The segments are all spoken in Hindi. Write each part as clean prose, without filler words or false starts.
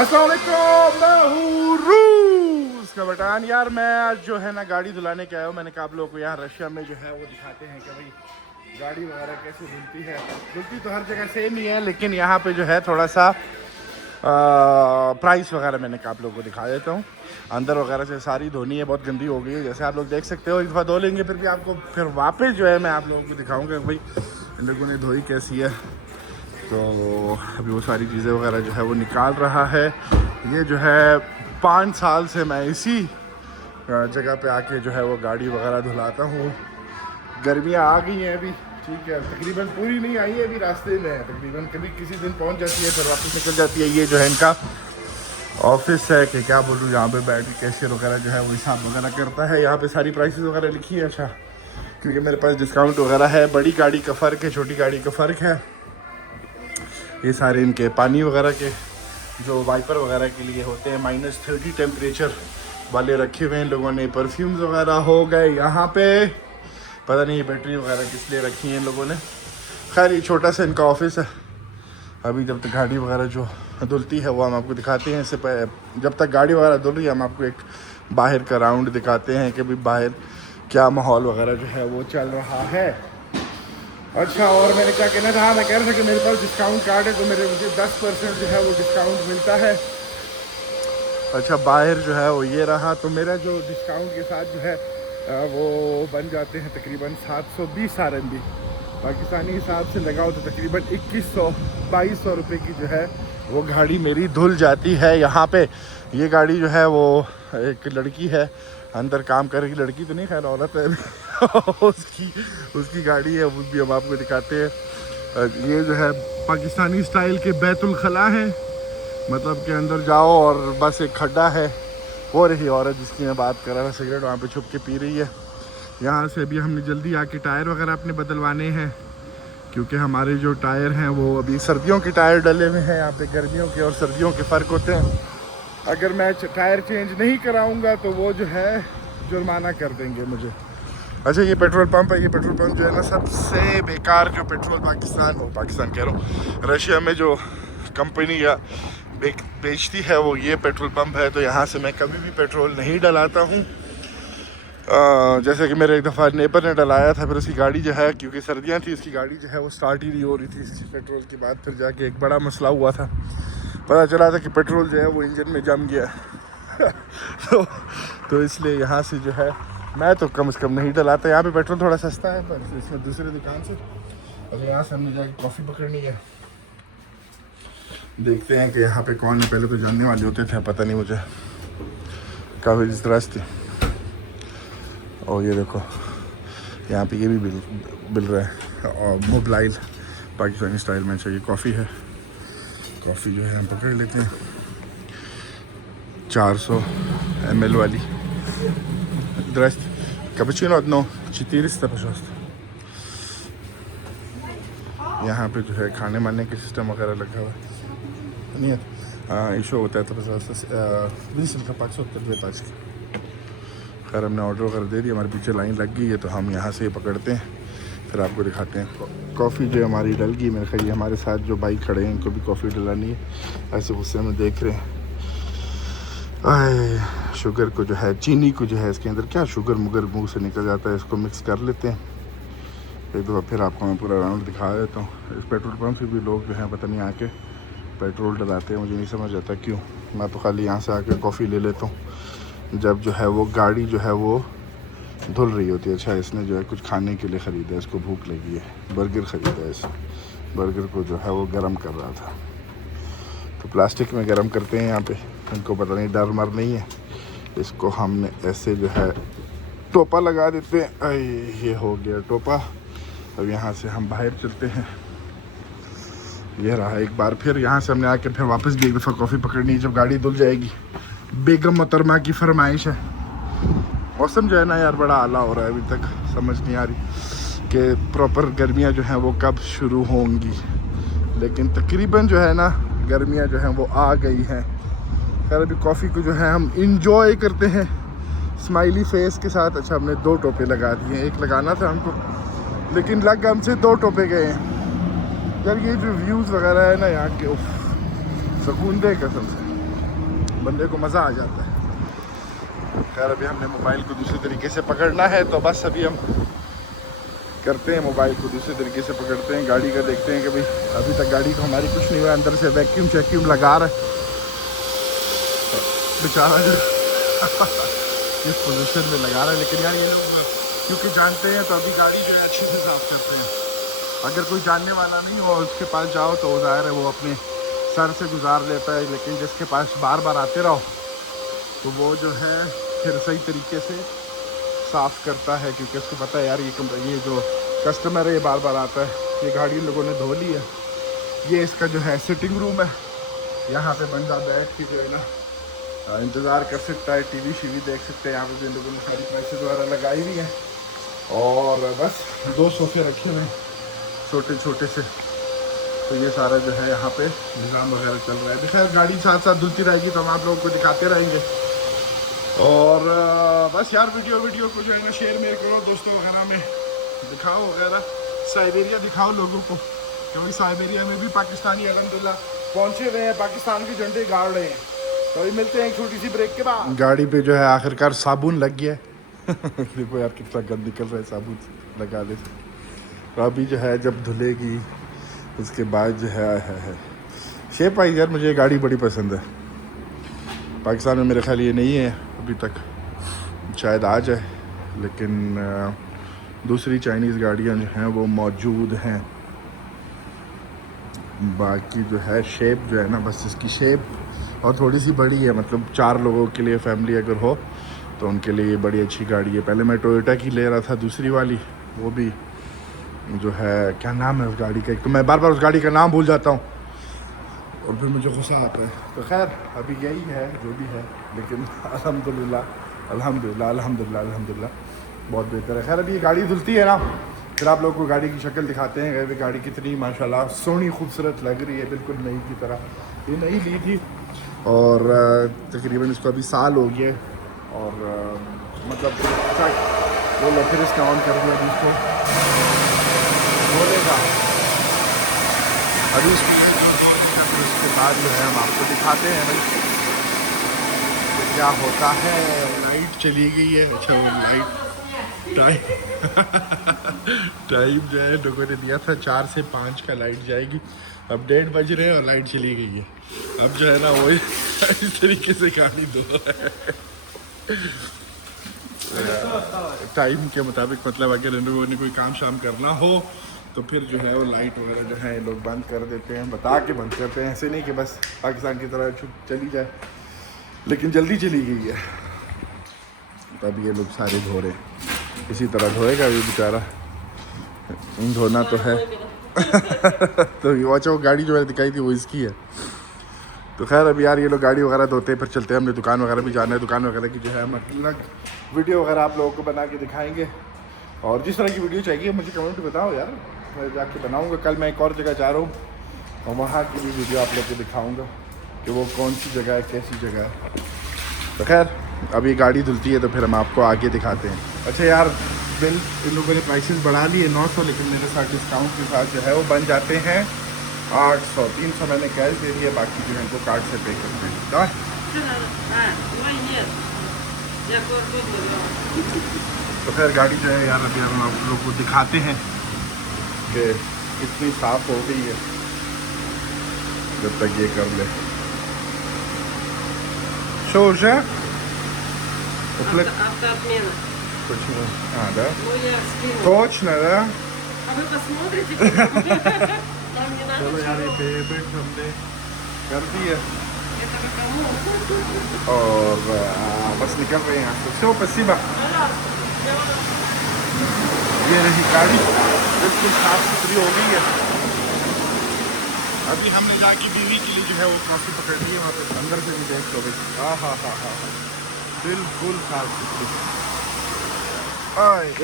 अस्सलाम वालेकुम, मैं हूँ रूस का बटान। यार मैं आज जो है ना गाड़ी धुलाने के आया हूँ। मैंने कहा आप लोगों को यहाँ रशिया में जो है वो दिखाते हैं कि भाई गाड़ी वगैरह कैसे धुलती है। धुलती तो हर जगह सेम ही है, लेकिन यहाँ पे जो है थोड़ा सा प्राइस वगैरह मैंने कहा आप लोगों को दिखा देता हूँ। अंदर वगैरह से सारी धोनी है, बहुत गंदी हो गई है जैसे आप लोग देख सकते हो। एक दफ़ा धो लेंगे फिर भी आपको फिर वापस जो है मैं आप लोगों को दिखाऊँगा भाई इन लोगों ने धोई कैसी है। तो अभी वो सारी चीज़ें वगैरह जो है वो निकाल रहा है। ये जो है 5 साल से मैं इसी जगह पे आके जो है वो गाड़ी वगैरह धुलाता हूँ। गर्मियाँ आ गई हैं अभी, ठीक है, तकरीबन पूरी नहीं आई है, अभी रास्ते में है तकरीबन, कभी किसी दिन पहुँच जाती है फिर वापस निकल जाती है। ये जो है इनका ऑफिस है कि क्या बोलूँ, यहाँ पे बैठ के कैशियर वगैरह जो है वो हिसाब वगैरह करता है। यहाँ पे सारी प्राइसेस वगैरह लिखी है। अच्छा, क्योंकि मेरे पास डिस्काउंट वगैरह है। बड़ी गाड़ी का फ़र्क है, छोटी गाड़ी का फ़र्क है। ये सारे इनके पानी वगैरह के जो वाइपर वगैरह के लिए होते हैं -30 टेम्परेचर वाले रखे हुए हैं इन लोगों ने। परफ्यूम्स वगैरह हो गए यहाँ पे, पता नहीं ये बैटरी वगैरह किस लिए रखी है इन लोगों ने। खैर ये छोटा सा इनका ऑफिस है। अभी जब तक गाड़ी वगैरह जो धुलती है वो हम आपको दिखाते हैं। इससे जब तक गाड़ी वगैरह धुल रही है हम आपको एक बाहर का राउंड दिखाते हैं कि भाई बाहर क्या माहौल वगैरह जो है वो चल रहा है। अच्छा, और मैंने क्या कहना था, मैं कह रहा था कि मेरे पास डिस्काउंट कार्ड है तो मुझे 10% जो है वो डिस्काउंट मिलता है। अच्छा, बाहर जो है वो ये रहा, तो मेरा जो डिस्काउंट के साथ जो है वो बन जाते हैं तकरीबन 720 RMB। पाकिस्तानी हिसाब से लगाओ तो तकरीबन 2100-2200 रुपये की जो है वो गाड़ी मेरी धुल जाती है यहाँ पे। ये गाड़ी जो है वो एक लड़की है अंदर काम कर रही, लड़की तो नहीं, खैर औरत है उसकी गाड़ी है, वो भी हम आपको दिखाते हैं। ये जो है पाकिस्तानी स्टाइल के बैतुल खला है, मतलब कि अंदर जाओ और बस एक खड्डा है। वो रही औरत जिसकी मैं बात कर रहा था, सिगरेट वहाँ पे छुप के पी रही है। यहाँ से अभी हमने जल्दी आके टायर वगैरह अपने बदलवाने हैं, क्योंकि हमारे जो टायर हैं वो अभी सर्दियों के टायर डले हुए हैं। यहाँ पे गर्मियों के और सर्दियों के फ़र्क होते हैं। अगर मैं टायर चेंज नहीं कराऊंगा तो वो जो है जुर्माना कर देंगे मुझे। अच्छा, ये पेट्रोल पंप है। ये पेट्रोल पंप जो है ना सबसे बेकार जो पेट्रोल पाकिस्तान कह रहा हूँ, रशिया में जो कंपनी या बेचती है वो ये पेट्रोल पंप है। तो यहाँ से मैं कभी भी पेट्रोल नहीं डलाता हूँ। जैसे कि मेरे एक दफ़ा नेबर ने डलाया था, फिर उसकी गाड़ी जो है, क्योंकि सर्दियाँ थी, इसकी गाड़ी जो है वो स्टार्ट ही नहीं हो रही थी पेट्रोल की बात। फिर जाके एक बड़ा मसला हुआ था, पता चला था कि पेट्रोल जो है वो इंजन में जम गया तो इसलिए यहाँ से जो है मैं तो कम से कम नहीं डलाता। यहाँ पे पेट्रोल थोड़ा सस्ता है पर इसमें दूसरे दुकान से। अब यहाँ से हमने जाके कॉफ़ी पकड़नी है। देखते हैं कि यहाँ पे कौन है। पहले तो जानने वाले होते थे, पता नहीं मुझे, काफ़ी दिलचस्प थी। और ये देखो यहाँ पे ये भी बिल रहा है, और मोबाइल पाकिस्तानी स्टाइल में चाहिए। कॉफ़ी है, कॉफ़ी जो है हम पकड़ लेते हैं 400 ml वाली। Здрасте. Капучино одно, 400, пожалуйста. यहाँ पे जो है खाने मारने के सिस्टम वगैरह लगा हुआ है। नहीं इशू होता है तो बिल्कुल का 570 रुपये पाँच की। खैर हमने ऑर्डर वगैरह दे दिया, हमारे पीछे लाइन लग गई है तो हम यहाँ से ही पकड़ते हैं, फिर आपको दिखाते हैं। कॉफ़ी जो हमारी डल गई, मेरे ख्याल हमारे साथ जो बाइक खड़े हैं इनको भी कॉफ़ी डलानी है। ऐसे गुस्से में देख रहे हैं। शुगर को जो है, चीनी को जो है, इसके अंदर क्या शुगर मुगर मुँह से निकल जाता है, इसको मिक्स कर लेते हैं। एक दफ़ा फिर आपको मैं पूरा राउंड दिखा देता हूँ। इस पेट्रोल पंप से भी लोग जो हैं पता नहीं आके पेट्रोल डलाते हैं, मुझे नहीं समझ आता क्यों। मैं तो खाली यहाँ से आके कॉफ़ी ले लेता हूँ जब जो है वो गाड़ी जो है वो धुल रही होती है। अच्छा, इसने जो है कुछ खाने के लिए ख़रीदा है, इसको भूख लगी है, बर्गर ख़रीदा है। इस बर्गर को जो है वो गर्म कर रहा था, तो प्लास्टिक में गर्म करते हैं यहाँ पे, इनको पता नहीं डर मर नहीं है। इसको हमने ऐसे जो है टोपा लगा देते हैं। ये हो गया टोपा। अब यहाँ से हम बाहर चलते हैं। ये रहा एक बार फिर यहाँ से हमने आके फिर वापस भी एक दफ़ा कॉफ़ी पकड़नी है जब गाड़ी धुल जाएगी। बेगम मोहतरमा की फरमाइश है। मौसम जो है ना यार बड़ा आला हो रहा है, अभी तक समझ नहीं आ रही कि प्रॉपर गर्मियाँ जो हैं वो कब शुरू होंगी, लेकिन तकरीबन जो है ना गर्मियाँ जो हैं वो आ गई हैं। खैर अभी कॉफ़ी को जो है हम इंजॉय करते हैं स्माइली फेस के साथ। अच्छा, हमने 2 टोपे लगा दिए, एक लगाना था हमको, लेकिन लग हमसे 2 टोपे गए हैं। यार ये जो व्यूज़ वगैरह है ना यहाँ के, सुकून दे कसम से। बंदे को मज़ा आ जाता है। खैर अभी हमने मोबाइल को दूसरे तरीके से पकड़ना है, तो बस अभी हम करते हैं, मोबाइल को दूसरे तरीके से पकड़ते हैं, गाड़ी का देखते हैं कि भाई अभी तक गाड़ी को हमारी कुछ नहीं हुआ, अंदर से वैक्यूम शैक्यूम लगा रहा है बेचारा जो किस पोजीशन में लगा रहा है। लेकिन यार ये लोग क्योंकि जानते हैं तो अभी गाड़ी जो है अच्छे से साफ करते हैं। अगर कोई जानने वाला नहीं हो उसके पास जाओ तो ज़ाहिर है वो अपने सर से गुजार लेता है, लेकिन जिसके पास बार बार आते रहो तो वो जो है फिर सही तरीके से साफ़ करता है, क्योंकि उसको पता है यार ये जो कस्टमर है ये बार बार आता है। ये गाड़ी लोगों ने धो ली है, ये इसका जो है सिटिंग रूम है, यहाँ पे बंदा बैठ के जो है ना इंतज़ार कर सकता है, टीवी शीवी देख सकते हैं। यहाँ पे जिन लोगों ने सारी प्राइसेस वगैरह लगाई हुई हैं, और बस 2 सोफ़े रखे हुए हैं छोटे छोटे से, तो ये सारा जो है यहाँ पे निज़ाम वगैरह चल रहा है। खैर गाड़ी साथ साथ धुलती रहेगी तो हम आप लोगों को दिखाते रहेंगे। और बस यार वीडियो को जो है ना शेयर मेयर करो दोस्तों वगैरह में, दिखाओ वगैरह, साइबेरिया दिखाओ लोगों को, क्योंकि साइबेरिया में भी पाकिस्तानी अल्हम्दुलिल्लाह पहुँचे हुए हैं, पाकिस्तान के झंडे गाड़ रहे हैं। तो अभी मिलते हैं एक छोटी सी ब्रेक के बाद। गाड़ी पे जो है आखिरकार साबुन लग गया है देखो यार कितना गंद निकल रहा है साबुन लगाने से। तो अभी जो है जब धुलेगी उसके बाद जो है शेप आई। यार मुझे ये गाड़ी बड़ी पसंद है, पाकिस्तान में मेरे ख्याल ये नहीं है अभी तक, शायद आ जाए, लेकिन दूसरी चाइनीज़ गाड़ियाँ जो हैं वो मौजूद हैं। बाकी जो है शेप जो है ना, बस इसकी शेप और थोड़ी सी बड़ी है, मतलब 4 लोगों के लिए फैमिली अगर हो तो उनके लिए ये बड़ी अच्छी गाड़ी है। पहले मैं टोयोटा की ले रहा था दूसरी वाली, वो भी जो है क्या नाम है उस गाड़ी का, एक तो मैं बार बार उस गाड़ी का नाम भूल जाता हूँ और फिर मुझे गुस्सा आता है। तो खैर अभी यही है जो भी है, लेकिन अल्हम्दुलिल्लाह अल्हम्दुलिल्लाह अल्हम्दुलिल्लाह अल्हम्दुलिल्लाह बहुत बेहतर है। खैर अभी ये गाड़ी धुलती है ना, फिर आप लोगों को गाड़ी की शक्ल दिखाते हैं कि गाड़ी कितनी माशाल्लाह सोहनी खूबसूरत लग रही है, बिल्कुल नई की तरह। ये नई ली थी और तकरीबन इसको अभी साल हो गया, और मतलब वो लो फिर इसका ऑन कर दिया, अभी इसको बोलेगा अभी उसके बाद जो है हम आपको दिखाते हैं भाई तो क्या होता है। लाइट चली गई है, अच्छा वो लाइट टाइम जो है लोगों ने दिया था 4 से 5 का लाइट जाएगी, अब 1:30 बज रहे हैं और लाइट चली गई है। अब जो है ना वही इस तरीके से गाड़ी धो टाइम के मुताबिक, मतलब अगर इन लोगों ने कोई काम शाम करना हो तो फिर जो है वो लाइट वगैरह जो है लोग बंद कर देते हैं, बता के बंद करते हैं, ऐसे नहीं कि बस पाकिस्तान की तरह चली जाए, लेकिन जल्दी चली गई है। तब ये लोग सारे धो रहे हैं, इसी तरह धोएगा ये बेचारा, धोना तो है तो वो अच्छा वो गाड़ी जो मैंने दिखाई थी वो इसकी है। तो खैर अभी यार ये लोग गाड़ी वगैरह धोते हैं, फिर चलते हैं, हमने दुकान वगैरह भी जाना है, दुकान वगैरह की जो है हम अलग वीडियो वगैरह आप लोगों को बना के दिखाएंगे। और जिस तरह की वीडियो चाहिए मुझे कमेंट में बताओ यार, मैं जाके बनाऊंगा। कल मैं एक और जगह जा रहा हूँ और वहाँ की भी वीडियो आप लोग को दिखाऊंगा कि वो कौन सी जगह है, कैसी जगह है। तो खैर अभी गाड़ी धुलती है तो फिर हम आपको आगे दिखाते हैं। अच्छा यार बिल इन लोगों ने प्राइसेस बढ़ा लिए 900, लेकिन मेरे साथ डिस्काउंट के साथ जो है वो बन जाते हैं 800। 300 मैंने कैश दे दिया, बाकी जो है इनको कार्ड से पे करते हैं। तो खैर गाड़ी जो है यार अभी हम आप लोग को दिखाते हैं कि कितनी साफ़ हो गई है, जब तक ये कर ले शोश है точно. Да? Ну, я скину. Точно, да? А вы посмотрите, там не надо चलो यार ये чего. पेमेंट हमने कर दी है Это вы кому? और बस निकल रहे हैं यहाँ से। सो पसीबा ये रही गाड़ी, बिल्कुल साफ सुथरी हो गई है। अभी हमने जाके बीवी के लिए जो है वो कॉफ़ी पकड़ ली है, वहाँ पे अंदर से भी देख लो भाई। हाँ हाँ हाँ हाँ हाँ बिल्कुल साफ सुथरी।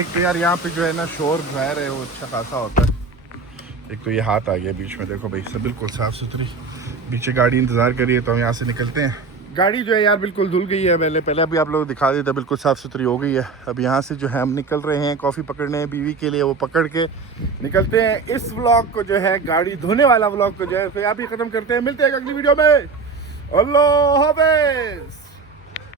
एक तो यार यहाँ पे जो है ना शोर बाहर है वो अच्छा खासा होता है। एक तो ये हाथ आ गया बीच में, देखो भाई सब बिल्कुल साफ़ सुथरी। पीछे गाड़ी इंतज़ार करिए तो हम यहाँ से निकलते हैं। गाड़ी जो है यार बिल्कुल धुल गई है, पहले अभी आप लोग दिखा देते, बिल्कुल साफ़ सुथरी हो गई है। अब यहाँ से जो है हम निकल रहे हैं कॉफ़ी पकड़ने हैं बीवी के लिए, वो पकड़ के निकलते हैं। इस व्लॉग को जो है गाड़ी धोने वाला व्लॉग को जो है तो यहाँ पे ख़त्म करते हैं। मिलते हैं अगली वीडियो में। अल्लाह हाफ़िज़।